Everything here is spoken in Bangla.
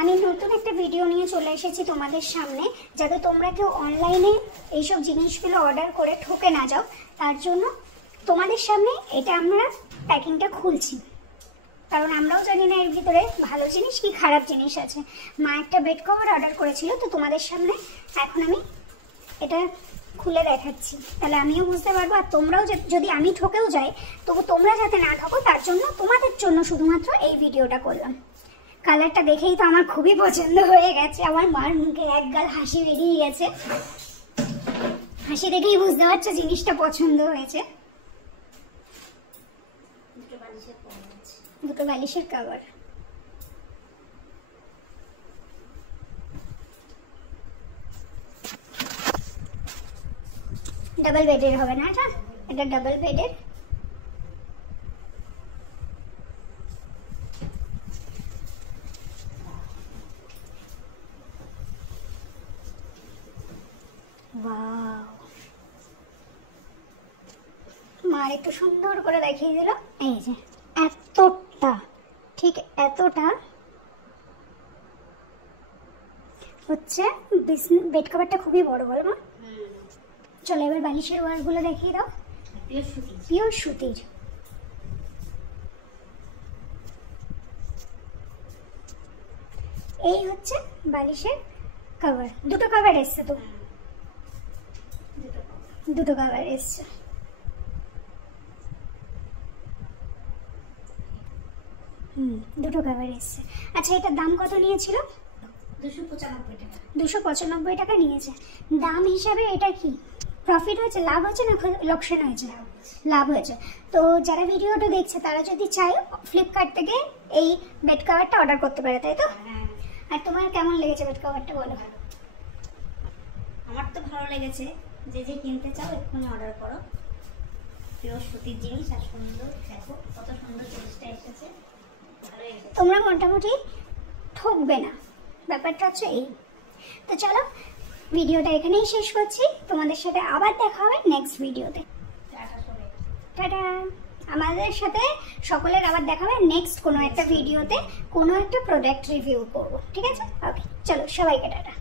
আমি নতুন একটা ভিডিও নিয়ে চলে এসেছি তোমাদের সামনে, যাতে তোমরা কেউ অনলাইনে এইসব জিনিসগুলো অর্ডার করে ঠকে না যাও। তার জন্য তোমাদের সামনে এটা আমরা প্যাকিংটা খুলছি, কারণ আমরাও জানি না এর ভিতরে ভালো জিনিস কি খারাপ জিনিস আছে। মা একটা বেড কভার অর্ডার করেছিল, তো তোমাদের সামনে এখন আমি এটা খুলে দেখাচ্ছি, তাহলে আমিও বুঝতে পারবো। আর তোমরাও যদি আমি ঠকেও যাই, তবু তোমরা যাতে না ঠকো তার জন্য তোমাদের জন্য শুধুমাত্র এই ভিডিওটা করলাম। কালারটা দেখেই তো আমার খুবই পছন্দ হয়ে গেছে। আমার মার মুখে একগাল হাসি বেরিয়ে গেছে, হাসি দেখেই বুঝতে পারছো জিনিসটা পছন্দ হয়েছে। দুটো বালিশের কভার, ডাবল বেডের হবে না এটা? এটা ডাবল বেডের। মার একটু সুন্দর করে দেখিয়ে দিল। এই যে এতটা, ঠিক এতটা হচ্ছে বেড কভারটা, খুবই বড় বড়। মা চলো এবার বালিশের ওয়ারগুলো দেখিয়ে দাও। পিওর সুতির। এই হচ্ছে বালিশের কভার। দুটো কভার এসছে তো, দুটো কভার এসছে। দুটো কভার এসছে। আচ্ছা, এটার দাম কত নিয়েছিল? 295 টাকা। 295 টাকা নিয়েছে। দাম হিসাবে এটা কি প্রফিট হয়েছে, লাভ হয়েছে না লোকসান হয়েছে? লাভ হয়েছে। তো যারা ভিডিওটা দেখছে তারা যদি চায় ফ্লিপকার্ট থেকে এই বেড কভারটা অর্ডার করতে পারে, তাই তো? আর তোমার কেমন লেগেছে বেড কভারটা বলো? আমার তো ভালো লেগেছে। যে যে কিনতে চাও এক্ষুনি অর্ডার করো। পিওর সুতির জিনিস, আর সুন্দর, দেখো কত সুন্দর জিনিসটা এসেছে। তোমরা মোটামুটি ঠকবে না, ব্যাপারটা হচ্ছে এই। তো চলো ভিডিওটা এখানেই শেষ করছি, তোমাদের সাথে আবার দেখা হবে নেক্সট ভিডিওতে। টাটা। আমাদের সাথে সকলের আবার দেখা হবে নেক্সট কোনো একটা ভিডিওতে, কোনো একটা প্রোডাক্ট রিভিউ করবো, ঠিক আছে? ওকে, চলো সবাইকে টাটা।